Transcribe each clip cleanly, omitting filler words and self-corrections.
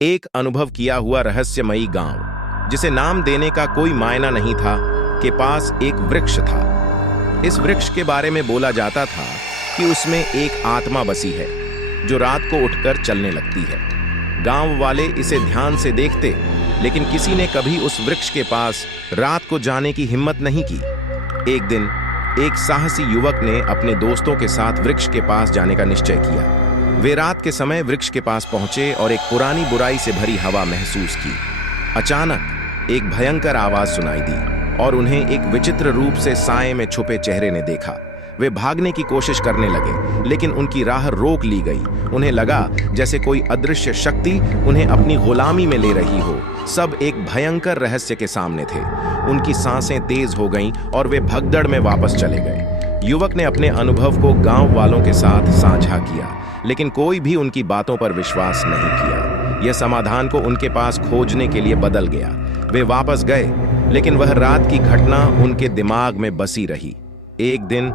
एक अनुभव किया हुआ रहस्यमयी गांव, जिसे नाम देने का कोई मायना नहीं था, के पास एक वृक्ष था। इस वृक्ष के बारे में बोला जाता था कि उसमें एक आत्मा बसी है जो रात को उठकर चलने लगती है। गांव वाले इसे ध्यान से देखते, लेकिन किसी ने कभी उस वृक्ष के पास रात को जाने की हिम्मत नहीं की। एक दिन एक साहसी युवक ने अपने दोस्तों के साथ वृक्ष के पास जाने का निश्चय किया। वे रात के समय वृक्ष के पास पहुंचे और एक पुरानी बुराई से भरी हवा महसूस की। अचानक एक भयंकर आवाज सुनाई दी और उन्हें एक विचित्र रूप से साए में छुपे चेहरे ने देखा। वे भागने की कोशिश करने लगे, लेकिन उनकी राह रोक ली गई। उन्हें लगा जैसे कोई अदृश्य शक्ति उन्हें अपनी गुलामी में ले रही हो। सब एक भयंकर रहस्य के सामने थे। उनकी सांसें तेज हो गईं और वे भगदड़ में वापस चले गए। युवक ने अपने अनुभव को गांव वालों के साथ साझा किया, लेकिन कोई भी उनकी बातों पर विश्वास नहीं किया। यह समाधान को उनके पास खोजने के लिए बदल गया। वे वापस गए, लेकिन वह रात की घटना उनके दिमाग में बसी रही। एक दिन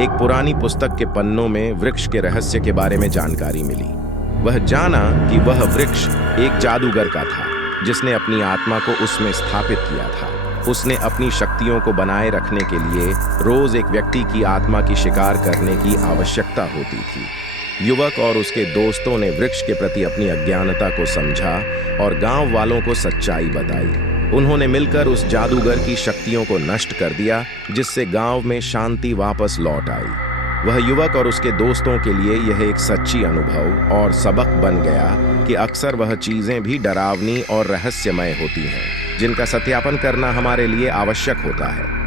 एक पुरानी पुस्तक के पन्नों में वृक्ष के रहस्य के बारे में जानकारी मिली। वह जाना कि वह वृक्ष एक जादूगर का था, जिसने अपनी आत्मा को उसमें स्थापित किया था। उसने अपनी शक्तियों को बनाए रखने के लिए रोज एक व्यक्ति की आत्मा की शिकार करने की आवश्यकता होती थी। युवक और उसके दोस्तों ने वृक्ष के प्रति अपनी अज्ञानता को समझा और गांव वालों को सच्चाई बताई। उन्होंने मिलकर उस जादूगर की शक्तियों को नष्ट कर दिया, जिससे गांव में शांति वापस लौट आई। वह युवक और उसके दोस्तों के लिए यह एक सच्ची अनुभव और सबक बन गया कि अक्सर वह चीजें भी डरावनी और रहस्यमय होती हैं, जिनका सत्यापन करना हमारे लिए आवश्यक होता है।